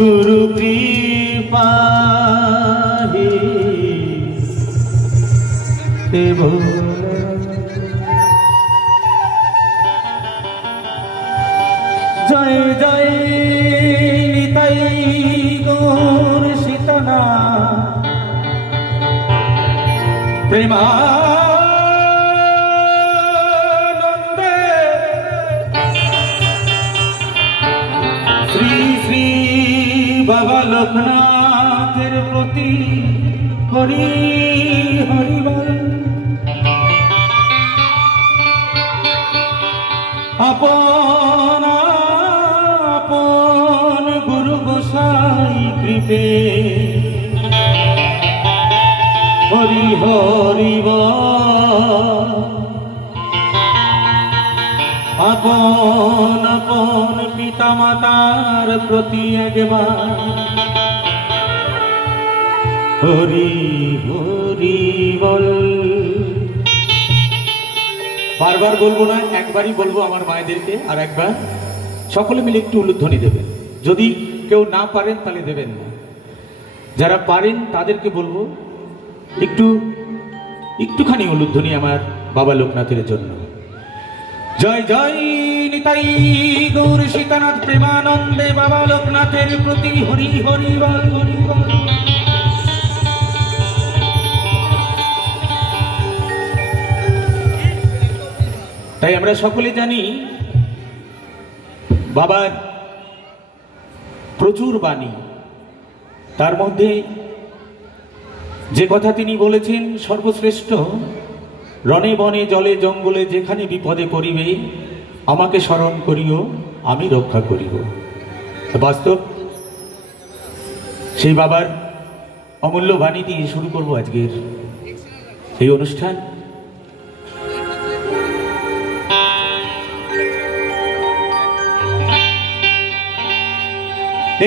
गुरु कृपा जय जय निताई गौर सीतना प्रेमानंदे श्री श्री बाबा लोकनाथेर प्रति हरि हरि बोल। अपन अपन गुरु गोसाई कृपे हरि हरि बोल। अपन अपन पिता मातार प्रति एकबार हरि हरि बोल। बार बार बोलबो ना, एकबारই বলবো আমার মায়েদেরকে। আর একবার সকলে মিলে একটু উলুধ্বনি দেবেন। যদি কেউ না পারেন তাহলে দেবেন না, যারা পারেন তাদেরকে বলবো একটুখানি উলুধ্বনি আমার বাবা লোকনাথের জন্য। জয় জয় নিতাই গৌর সীতানাথ প্রেমানন্দে বাবা লোকনাথের প্রতি হরি হরি বল হরি বল। তাই আমরা সকলে জানি বাবার প্রচুর বাণী, তার মধ্যে যে কথা তিনি বলেছেন সর্বশ্রেষ্ঠ, রণে বনে জলে জঙ্গলে যেখানে বিপদে পড়িবে আমাকে স্মরণ করিও আমি রক্ষা করিব। বাস্তব সেই বাবার অমূল্য বাণী দিয়ে শুরু করব আজকের এই অনুষ্ঠান।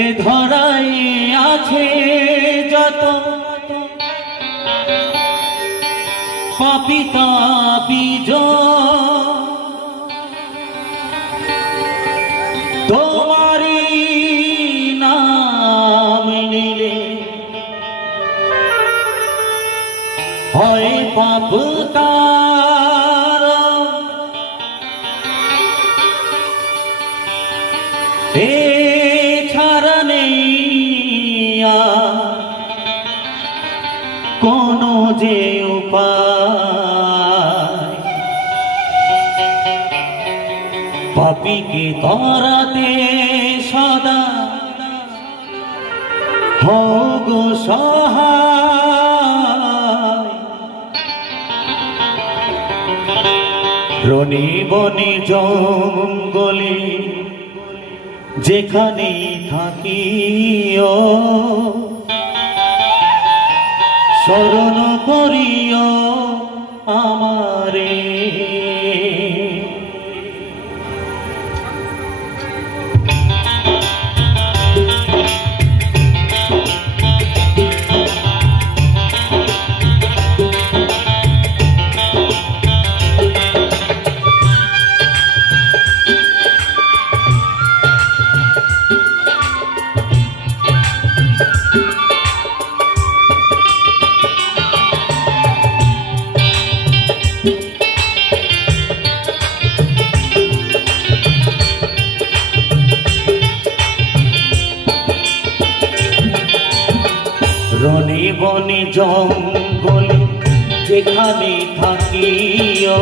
এ ধরাই আছে যত পাপী তাপী তোমারি নাম নিলে হয় পাপ তার। এ ছাড়া নেই কোনো যে উপায়, পাপীকে তরাতে সদা হও গো সহায়। রণে বনে জঙ্গলে যেখানে থাকিও শরণ করিও আমারে। রণে বনে জঙ্গলে যেখানে থাকিও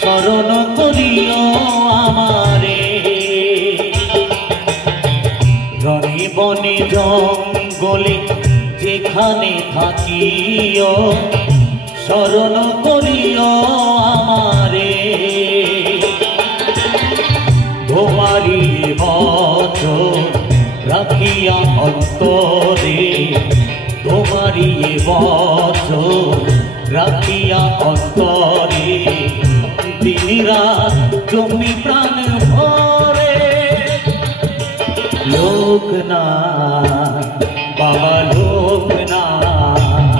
শরণ করিও আমারে। রণে বনে জঙ্গলে যেখানে থাকিও শরণ করিও আমারে। তোমারি বচন রাখিয়া অন্তরে, তোমারি বচন রাখিয়া অন্তরে, দিন রাত জমি প্রাণ ভরে। লোকনাথ বাবা লোকনাথ,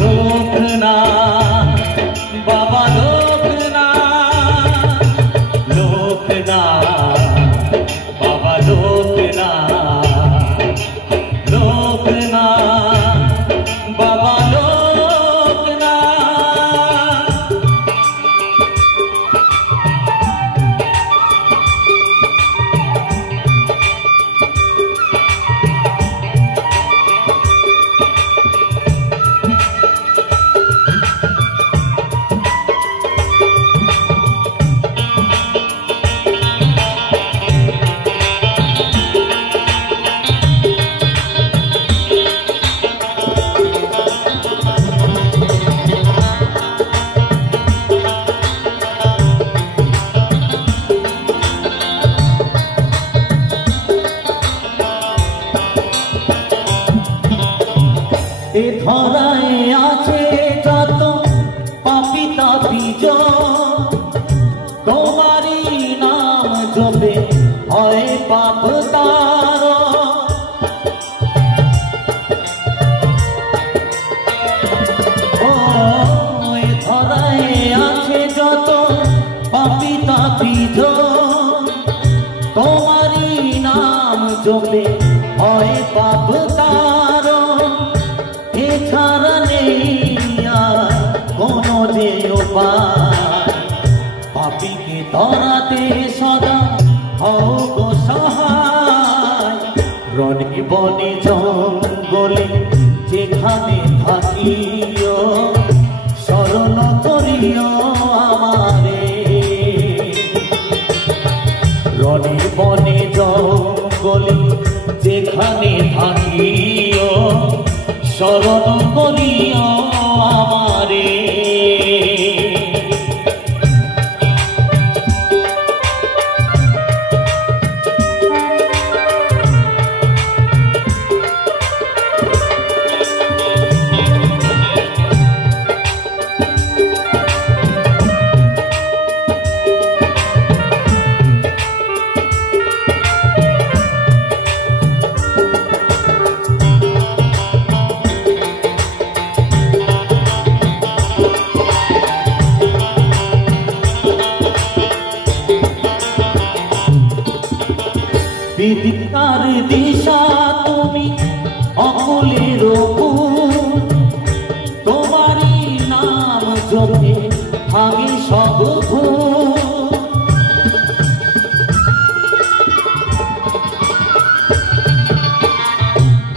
লোকনাথ বাবা লোকনাথ, লোকনাথ বাবা লোকনাথ। এ ধরায় আছে যত পাপী তাপী তোমারই নাম জপে হয় পাপ তার। ও এ ধরায় আছে যত পাপী তাপী তোমারই নাম জপে হয় পাপ তার। এছাড়া নেই আর কোনো যে উপায়, পাপীকে ধরাতে সদা হও গো সহায়। রণে বনে জঙ্গলে যেখানে থাকিও শরণ করিও আমারে। রণে বনে জঙ্গলে যেখানে থাকিও শরণ করিও আমারে। বিদিতার দিশা তুমি অকুলের ফুল, তোমারই নাম জপে ভাঙে সব ভুল।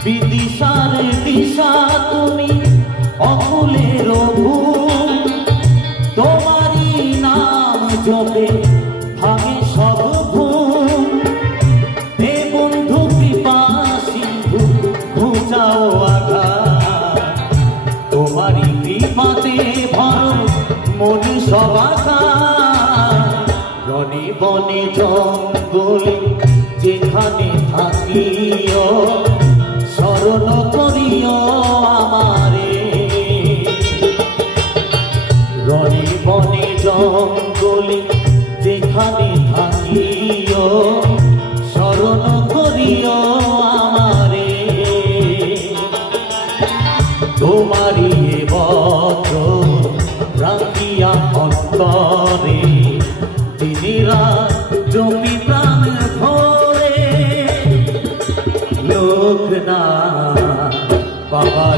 বিদিশার দিশা তুমি অকুলের ফুল, তোমারই নাম জপে ভাঙে সব ভুল। তোমারই কৃপাতে ভর মন সবাকা। রণে বনে জঙ্গলে যেখানে থাকিও শরণ করিও আমারে। রণে বনে জঙ্গলে যেখানে থাকিও শরণ করিও আমারে। তোমারি বজ্র রাখিয়া অন্তরে দিনেরা জমি প্রাণ ভরে। লোক না বাবা